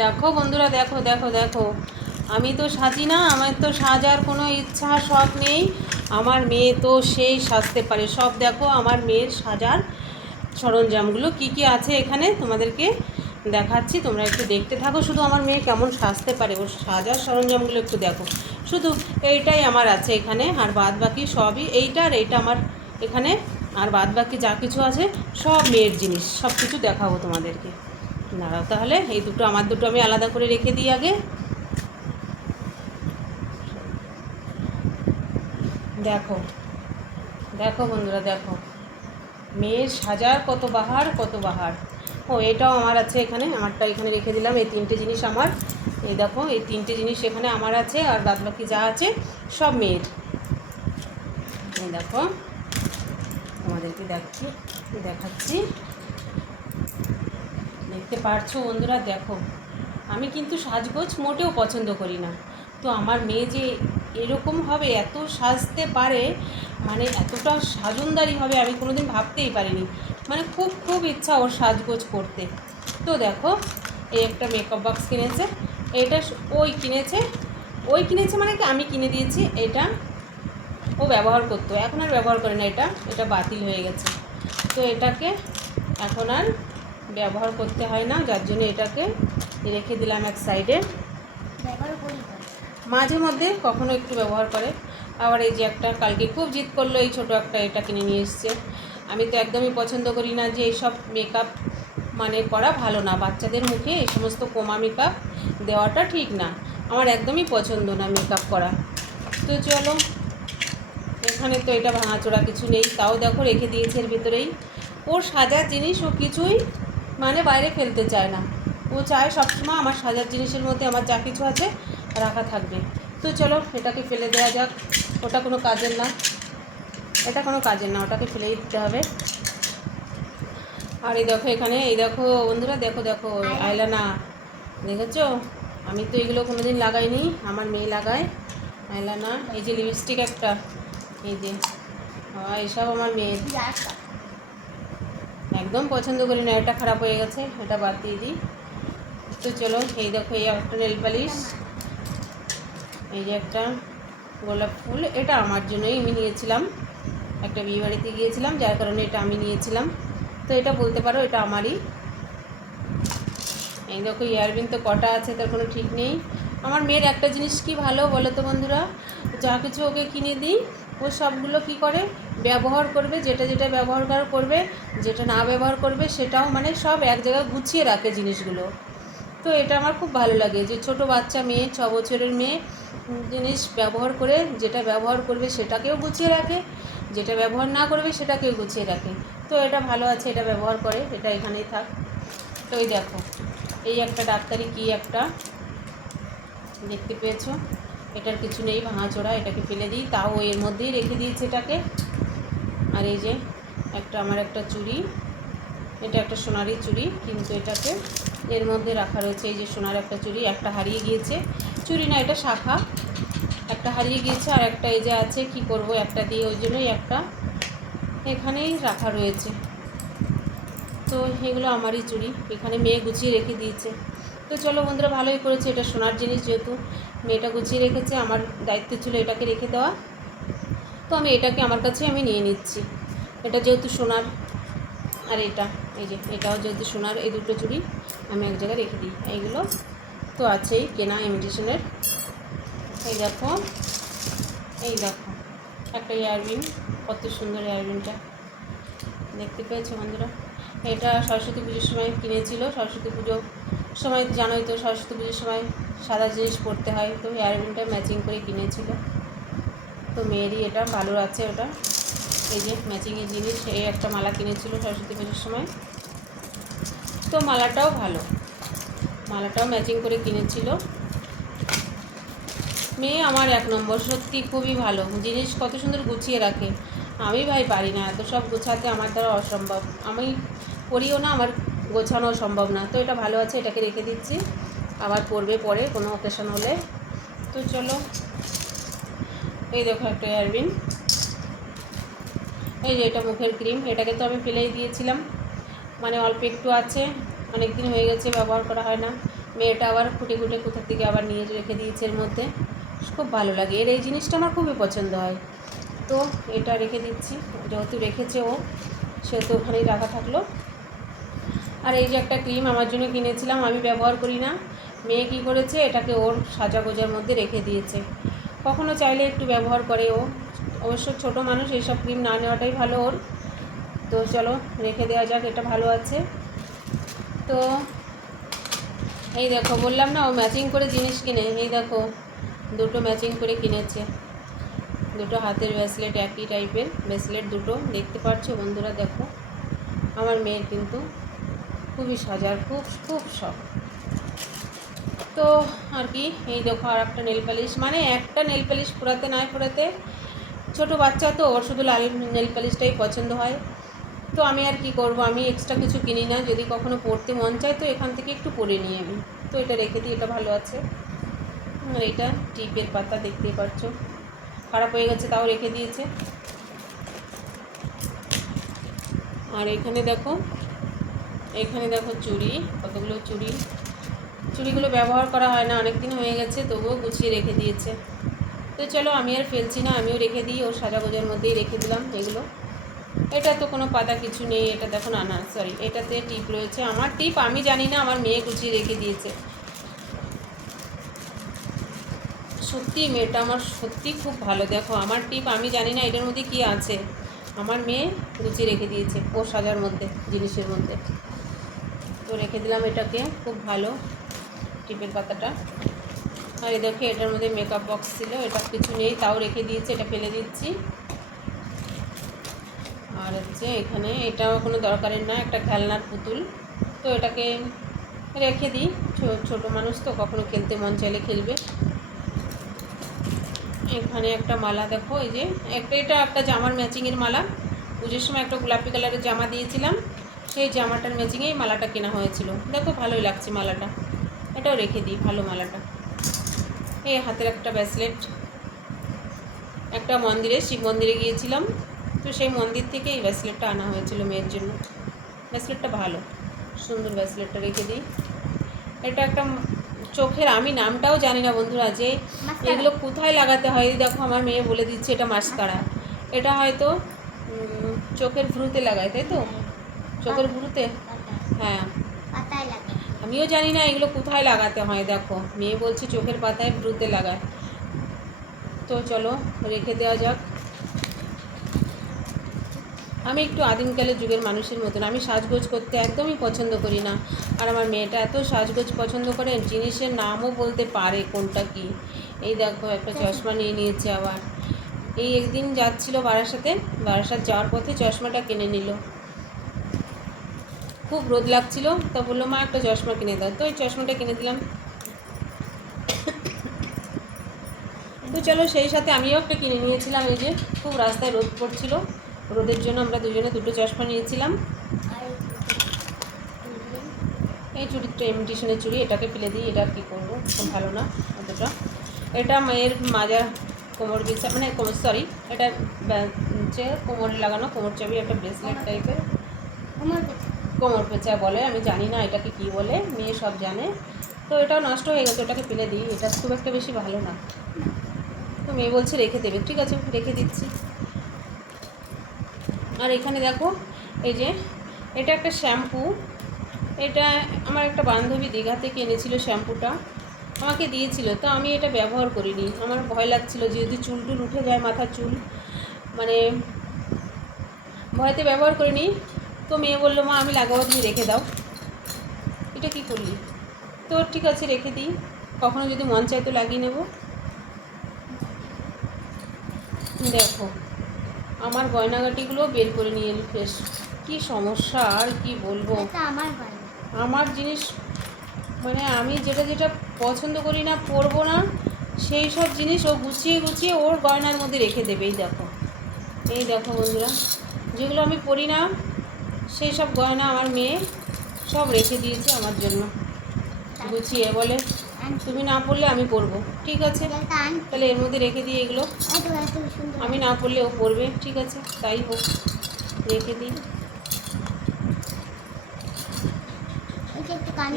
দেখো বন্ধুরা, দেখো দেখো দেখো। আমি তো সাজি না, আমার তো সাজার কোনো ইচ্ছা, শখ নেই। আমার মেয়ে তো সেই সাজতে পারে। সব দেখো, আমার মেয়ের সাজার সরঞ্জামগুলো কি কি আছে এখানে তোমাদেরকে দেখাচ্ছি, তোমরা একটু দেখতে থাকো। শুধু আমার মেয়ে কেমন সাজতে পারে, ওর সাজার সরঞ্জামগুলো একটু দেখো। শুধু এইটাই আমার আছে এখানে, আর বাদ বাকি সবই এইটা, আর এইটা আমার এখানে, আর বাদ বাকি যা কিছু আছে, সব মেয়ের জিনিস, সব কিছু দেখাবো তোমাদেরকে। দাঁড়াও তাহলে, এই দুটো, আমার দুটো আমি আলাদা করে রেখে দিই আগে। দেখো দেখো বন্ধুরা, দেখো। মেয়ের সাজার কত বাহার কত বাহার। ও, এটাও আমার আছে এখানে আমারটা এখানে রেখে দিলাম, এই তিনটে জিনিস আমার। এই দেখো, এই তিনটে জিনিস এখানে আমার আছে, আর বাদ বাকি যা আছে, সব মেয়ের। এই দেখো, তোমাদেরকে দেখছি দেখাচ্ছি। দেখতে পারছ বন্ধুরা, দেখো, আমি কিন্তু সাজগোজ মোটেও পছন্দ করি না। তো আমার মেয়ে যে এরকম হবে, এত সাজতে পারে মানে এতটা সাজনদারি হবে আমি কোনোদিন ভাবতেই পারিনি। মানে খুব খুব ইচ্ছা ওর সাজগোজ করতে। তো দেখো, এই একটা মেকআপ বক্স কিনেছে, এটা ওই কিনেছে ওই কিনেছে মানে কি আমি কিনে দিয়েছি, এটা ও ব্যবহার করতো, এখন আর ব্যবহার করে না এটা এটা বাতিল হয়ে গেছে। তো এটাকে এখন আর ব্যবহার করতে হয় না, যার জন্য এটাকে রেখে দিলাম এক সাইডে ব্যবহার করি। মাঝে মধ্যে কখনো একটু ব্যবহার করে। আবার এই যে একটা কালকে খুব জিদ করল, এই ছোটো একটা এটা কিনে নিয়ে এসছে। আমি তো একদমই পছন্দ করি না যে এইসব মেকআপ মানে করা ভালো না। বাচ্চাদের মুখে এই সমস্ত কোমা মেকআপ দেওয়াটা ঠিক না। আমার একদমই পছন্দ না মেকআপ করা। তো চলো, এখানে তো এটা ভাঙাচোরা কিছু নেই। তাও দেখো রেখে দিয়েছে এর ভিতরেই। ওর সাজার জিনিস, ও কিছুই মানে বাইরে ফেলতে চায় না। ও চায় সবসময় আমার সাজার জিনিসের মধ্যে আমার যা কিছু আছে রাখা থাকবে। তো চলো, এটাকে ফেলে দেওয়া যাক। ওটা কোনো কাজের না। এটা কোনো কাজের না, ওটাকে ফেলেই দিতে হবে। আর এই দেখো এখানে, এই দেখো বন্ধুরা, দেখো দেখো, আইলানা। দেখেছ? আমি তো এগুলো কোনো দিন লাগাইনি, আমার মেয়ে লাগায় আইলানা। এই যে লিপস্টিক একটা, এই যে। এসব আমার মেয়ের একদম পছন্দ করি না, এটা খারাপ হয়ে গেছে, এটা বাদ দিয়ে দিই। তো চলো, এই দেখো, এই একটা নেল পালিশ এই যে একটা গোলাপ ফুল, এটা আমার জন্যই আমি নিয়েছিলাম। একটা বিয়ে বাড়িতে গিয়েছিলাম, যার কারণে এটা আমি নিয়েছিলাম। তো এটা বলতে পারো, এটা আমারই। এই দেখো, ইয়ারবিন তো কটা আছে, তার কোনো ঠিক নেই। আমার মেয়ের একটা জিনিস কি ভালো বলো তো বন্ধুরা? যা কিছু ওকে কিনে দিই, ও সবগুলো কি করে? ব্যবহার করবে, যেটা যেটা ব্যবহার করবে, যেটা না ব্যবহার করবে, সেটাও মানে সব এক জায়গায় গুছিয়ে রাখে জিনিসগুলো। তো এটা আমার খুব ভালো লাগে যে ছোট বাচ্চা মেয়ে, ছ বছরের মেয়ে জিনিস ব্যবহার করে, যেটা ব্যবহার করবে সেটাকেও গুছিয়ে রাখে, যেটা ব্যবহার না করবে সেটাকেও গুছিয়ে রাখে। তো এটা ভালো আছে, এটা ব্যবহার করে, এটা এখানেই থাক। তো এই দেখো, এই একটা ডাক্তারি কি একটা? দেখতে পেয়েছ? এটার কিছু নেই, ভাঙাচোরা, এটাকে ফেলে দিই। তাও এর মধ্যেই রেখে দিয়েছে এটাকে। আর এই যে, একটা আমার একটা চুড়ি, এটা একটা সোনারি চুড়ি, কিন্তু এটাকে এর মধ্যে রাখা রয়েছে। এই যে সোনার একটা চুড়ি, একটা হারিয়ে গিয়েছে। চুড়ি না, এটা শাখা। একটা হারিয়ে গিয়েছে আর একটা এই যে আছে, কি করব, একটা দিয়ে ওই জন্যই একটা এখানেই রাখা রয়েছে। তো এগুলো আমারই চুড়ি এখানে মেয়ে গুছিয়ে রেখে দিয়েছে। তো চলো বন্ধুরা, ভালোই করেছে, এটা সোনার জিনিস যেহেতু। মেয়েটা গুছিয়ে রেখেছে, আমার দায়িত্ব ছিল এটাকে রেখে দেওয়া। তো আমি এটাকে, আমার কাছে আমি নিয়ে নিচ্ছি। এটা যেহেতু সোনার, আর এটা, এই যে, এটাও যেহেতু সোনার, এই দুটো চুড়ি আমি এক জায়গায় রেখে দিই। এইগুলো তো আছেই কেনা ইমিটেশনের এই দেখো এই দেখো, একটা ইয়ারবিন কত সুন্দর ইয়ারবিনটা দেখতে পেয়েছ বন্ধুরা? এটা সরস্বতী পুজোর সময় কিনেছিল। সরস্বতী পুজো সময়, জানোই তো, সরস্বতী পুজোর সময় সাদা জিনিস পরতে হয়। তো ইয়ারবিনটা ম্যাচিং করে কিনেছিল। তো মেয়েরই এটা ভালো আছে ওটা। এই যে ম্যাচিংয়ের জিনিস, এই একটা মালা কিনেছিল সরস্বতী পুজোর সময়। তো মালাটাও ভালো। মালাটাও ম্যাচিং করে কিনেছিল। মেয়ে আমার এক নম্বর, সত্যি খুবই ভালো। জিনিস কত সুন্দর গুছিয়ে রাখে। আমি ভাই পারি না, এত সব গোছাতে আমার দ্বারা অসম্ভব। আমি করিও না, আমার গোছানো সম্ভব না। তো এটা ভালো আছে, এটাকে রেখে দিচ্ছি। আবার পরবে পরে, কোনো অকেশন হলে। তো চলো। এই দেখো একটা এয়ারবিন এই যে এটা মুখের ক্রিম এটাকে তো আমি ফেলেই দিয়েছিলাম। মানে অল্প একটু আছে। অনেক দিন হয়ে গেছে, ব্যবহার করা হয় না। মেয়েটা আবার খুঁটে খুঁটে কোথার থেকে আবার নিয়ে রেখে দিয়েছে এর মধ্যে। খুব ভালো লাগে। এর এই জিনিসটা আমার খুবই পছন্দ হয়। তো এটা রেখে দিচ্ছি। যেহেতু রেখেছে ও, সেহেতু ওখানেই রাখা থাকল। আর এই যে একটা ক্রিম আমার জন্য কিনেছিলাম, আমি ব্যবহার করি না। মেয়ে কী করেছে? এটাকে ওর সাজা গোজার মধ্যে রেখে দিয়েছে। কখনো চাইলে একটু ব্যবহার করে ও। অবশ্য ছোট মানুষ, এইসব ক্রিম না নেওয়াটাই ভালো ওর। তো চলো, রেখে দেওয়া যাক, এটা ভালো আছে। তো, এই দেখো, বললাম না ও ম্যাচিং করে জিনিস কিনে, এই দেখো, দুটো ম্যাচিং করে কিনেছে। দুটো হাতের ব্রেসলেট একই টাইপের ব্রেসলেট দুটো, দেখতে পাচ্ছ বন্ধুরা, দেখো। আমার মেয়ের কিন্তু খুবই সাজার, খুব খুব শখ। তো, আর কি, এই দেখো আর একটা নেল পালিশ মানে একটা নেল পালিশ পোড়াতে নয় পোড়াতে ছোটো বাচ্চা তো, ওর শুধু লাল নেল পালিশটাই পছন্দ হয়। তো আমি আর কি করব? আমি এক্সট্রা কিছু কিনি না। যদি কখনো পড়তে মন চায় তো এখান থেকে একটু পরে নিই আমি তো এটা রেখে দিই, এটা ভালো আছে। আর এটা টিপের পাতা দেখতেই পাচ্ছ। খারাপ হয়ে গেছে, তাও রেখে দিয়েছে। আর এখানে দেখো এখানে দেখো চুড়ি, কতগুলো চুড়ি। চুড়িগুলো ব্যবহার করা হয় না অনেক দিন হয়ে গেছে, তবুও গুছিয়ে রেখে দিয়েছে। তো চলো, আমি আর ফেলছি না, আমিও রেখে দিই, ওর সাজা গোজার মধ্যেই রেখে দিলাম এগুলো। এটা তো কোনো পাতা কিছু নেই, এটা দেখো না না সরি এটাতে টিপ রয়েছে। আমার টিপ আমি জানি না, আমার মেয়ে গুছিয়ে রেখে দিয়েছে। সত্যি মেয়েটা আমার সত্যি খুব ভালো, দেখো, আমার টিপ আমি জানি না এটার মধ্যে কি আছে। আমার মেয়ে গুছিয়ে রেখে দিয়েছে ও সাজার মধ্যে, জিনিসের মধ্যে। তো রেখে দিলাম এটাকে, খুব ভালো টিপের পাতাটা। আর এ দেখে, এটার মধ্যে মেকআপ বক্স ছিল এটা কিছু নেই, তাও রেখে দিয়েছে, এটা ফেলে দিচ্ছি। আর হচ্ছে এখানে এটাও কোনো দরকারের না, একটা খেলনার পুতুল। তো এটাকে রেখে দিই। ছোটো মানুষ তো কখনো খেলতে মন চাইলে খেলবে। এখানে একটা মালা দেখো, এই যে একটা, এটা একটা জামার ম্যাচিংয়ের মালা। পুজোর সময় একটা গোলাপি কালারের জামা দিয়েছিলাম। সেই জামাটার ম্যাচিংয়েই মালাটা কেনা হয়েছিল। দেখো ভালোই লাগছে মালাটা। এটাও রেখে দিই, ভালো মালাটা। এই হাতের একটা ব্রেসলেট একটা মন্দিরে, শিব মন্দিরে গিয়েছিলাম। তো সেই মন্দির থেকে এই ব্রেসলেটটা আনা হয়েছিল মেয়ের জন্য। ব্রেসলেটটা ভালো সুন্দর ব্রেসলেটটা রেখে দিই। এটা একটা চোখের আমি নামটাও জানি না বন্ধুরা যে এগুলো কোথায় লাগাতে হয়? দেখো আমার মেয়ে বলে দিচ্ছে এটা মাস্কারা। এটা হয়তো চোখের ভ্রুতে লাগায় তাই তো? চোখের ভ্রুতে? হ্যাঁ। আমিও জানি না এগুলো কোথায় লাগাতে হয় দেখো। মেয়ে বলছে চোখের পাতায় ভ্রুতে লাগায়। তো চলো রেখে দেওয়া যাক। আমি একটু আদিমকালের যুগের মানুষের মতন। আমি সাজগোজ করতে একদমই পছন্দ করি না। আর আমার মেয়েটা এত সাজগোজ পছন্দ করে, জিনিসের নামও বলতে পারে কোনটা কি। এই দেখো, একটা চশমা নিয়ে নিয়েছে আবার। এই একদিন যাচ্ছিল বারাসাতে। বারাসাত যাওয়ার পথে চশমাটা কিনে নিল। খুব রোদ লাগছিল, তো বলল, মা, একটা চশমা কিনে দাও। তো ওই চশমাটা কিনে দিলাম। তো চলো, সেই সাথে আমিও একটা কিনে নিয়েছিলাম। এই যে, খুব রাস্তায় রোদ পড়ছিল। রোদের জন্য আমরা দুজনে দুটো চশমা নিয়েছিলাম। এই চুড়িটা ইমিটেশনের চুড়ি এটাকে ফেলে দিই এটা কী করব? খুব ভালো না অতটা। এটা মায়ের মাজা কোমর বিছা মানে কোমর সরি এটা হচ্ছে কোমরে লাগানো কোমর চাবি একটা ব্রেসলেট টাইপের কোমর পেঁচা বলে আমি জানি না এটাকে কি বলে মেয়ে সব জানে। তো এটাও নষ্ট হয়ে গেছে ওটাকে ফেলে দিই এটা খুব একটা বেশি ভালো না। তো মেয়ে বলছে রেখে দেবে। ঠিক আছে রেখে দিচ্ছি। আর এখানে দেখো, এই যে, এটা একটা শ্যাম্পু। এটা আমার একটা বান্ধবী দীঘা থেকে এনেছিল শ্যাম্পুটা। আমাকে দিয়েছিল, তো আমি এটা ব্যবহার করিনি। আমার ভয় লাগছিল যেহেতু চুল টুল উঠে যায় মাথার চুল। মানে ভয়তে ব্যবহার করিনি। তো মেয়ে বলল, মা, আমি লাগাবো, তুমি রেখে দাও। এটা কি করলি? তো ঠিক আছে, রেখে দিই। কখনো যদি মন চায় তো লাগিয়ে নেব। দেখো আমার গয়নাগাটিগুলো বের করে নিয়ে এলি বেশ কী সমস্যা আর কি বলব? আমার আমার জিনিস মানে আমি যেটা যেটা পছন্দ করি না পরবো না সেই সব জিনিস ও গুছিয়ে গুছিয়ে ওর গয়নার মধ্যে রেখে দেবে এই দেখো। এই দেখো বন্ধুরা যেগুলো আমি পরি না সেই সব গয়না আমার মেয়ে সব রেখে দিয়েছে আমার জন্য। গুছিয়ে বলে। তুমি না পড়লে আমি পড়ব, ঠিক আছে? তাহলে এর মধ্যে রেখে দিই এগুলো। আমি না পড়লে ও পড়বে, ঠিক আছে? তাই হোক, রেখে দিই।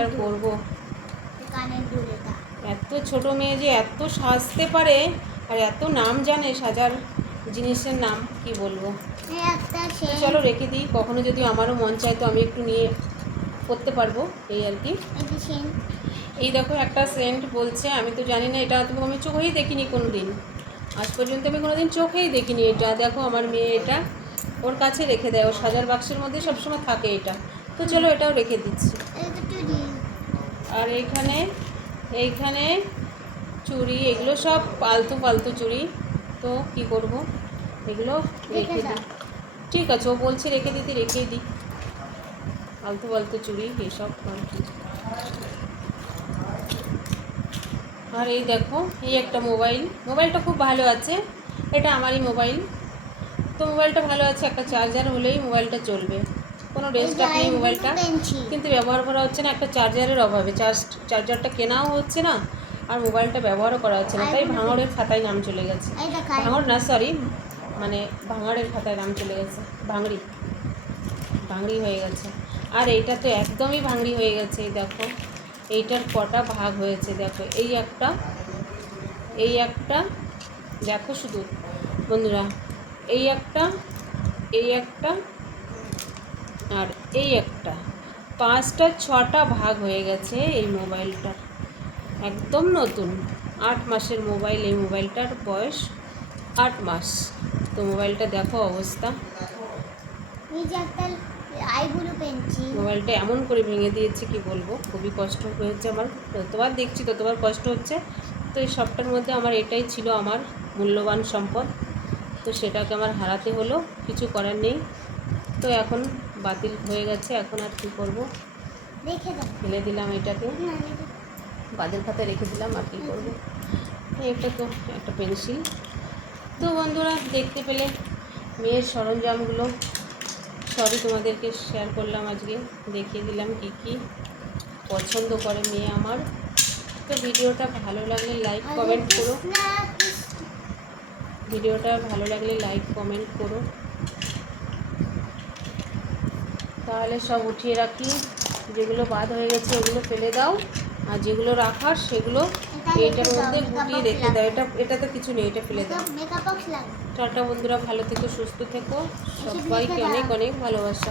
আর করব? এত ছোট মেয়ে যে এত সাজতে পারে, আর এত নাম জানে সাজার জিনিসের নাম, কি বলব? চলো রেখে দিই, কখনো যদি আমারও মন চায় তো আমি একটু নিয়ে করতে পারব, এই আর কি। এই দেখো একটা সেন্ট বলছে আমি তো জানি না এটা তো আমি চোখেই দেখিনি কোনো দিন আজ পর্যন্ত আমি কোনো দিন চোখেই দেখিনি এটা। দেখো আমার মেয়ে এটা ওর কাছে রেখে দেয়। ও সাজার বাক্সের মধ্যে সবসময় থাকে এটা। তো চলো এটাও রেখে দিচ্ছি। আর এইখানে এইখানে চুড়ি এগুলো সব পালতু পালতু চুড়ি। তো কি করব? এগুলো রেখে দিই। ঠিক আছে ও বলছে রেখে দিতে রেখেই দিই। আলতু ফালতু চুড়ি এসব আর কি। আর এই দেখো এই একটা মোবাইল। মোবাইলটা খুব ভালো আছে। এটা আমারই মোবাইল। তো মোবাইলটা ভালো আছে একটা চার্জার হলেই মোবাইলটা চলবে। কোনো রেস্টার্ট নেই মোবাইলটা। কিন্তু ব্যবহার করা হচ্ছে না একটা চার্জারের অভাবে। চার্জ চার্জারটা কেনাও হচ্ছে না আর মোবাইলটা ব্যবহারও করা হচ্ছে না। তাই ভাঙড়ের খাতায় নাম চলে গেছে। ভাঙড় না সরি মানে ভাঙড়ের খাতায় নাম চলে গেছে। ভাঙড়ি। ভাঙড়ি হয়ে গেছে। আর এইটা তো একদমই ভাঙড়ি হয়ে গেছে এই দেখো। এইটার কটা ভাগ হয়েছে দেখো, এই একটা এই একটা, দেখো শুধু, বন্ধুরা, এই একটা এই একটা, আর এই একটা, পাঁচটা, ছটা ভাগ হয়ে গেছে এই মোবাইলটার, একদম নতুন, আট মাসের মোবাইল, এই মোবাইলটার বয়স আট মাস, তো মোবাইলটা দেখো অবস্থা যে একটা আইগুলো পেন্সিল মোবাইলটা এমন করে ভেঙে দিয়েছে কি বলব? খুবই কষ্ট হয়েছে আমার। যতবার দেখছি ততবার কষ্ট হচ্ছে। তো এই সবটার মধ্যে আমার এটাই ছিল আমার মূল্যবান সম্পদ। তো সেটাকে আমার হারাতে হলো কিছু করার নেই। তো এখন বাতিল হয়ে গেছে এখন আর কী করব? রেখে ফেলে দিলাম এটাকে। না রেখে দাও। রেখে দিলাম আর কী করব? এই একটা তো একটা পেন্সিল। তো বন্ধুরা দেখতে পেলে মেয়ের সরঞ্জামগুলো সবই তোমাদেরকে শেয়ার করলাম আজকে। দেখিয়ে দিলাম কী কী পছন্দ করে মেয়ে আমার। তো ভিডিওটা ভালো লাগলে লাইক কমেন্ট করো। ভিডিওটা ভালো লাগলে লাইক কমেন্ট করো। তাহলে সব উঠিয়ে রাখি। যেগুলো বাদ হয়ে গেছে ওগুলো ফেলে দাও। আর যেগুলো রাখার সেগুলো এটার এইটার মধ্যে গুটিয়ে রেখে দাও। এটা এটা তো কিছু নেই এটা ফেলে দাও। টাটা বন্ধুরা ভালো থেকো সুস্থ থেকো। সবাইকে অনেক অনেক ভালোবাসা।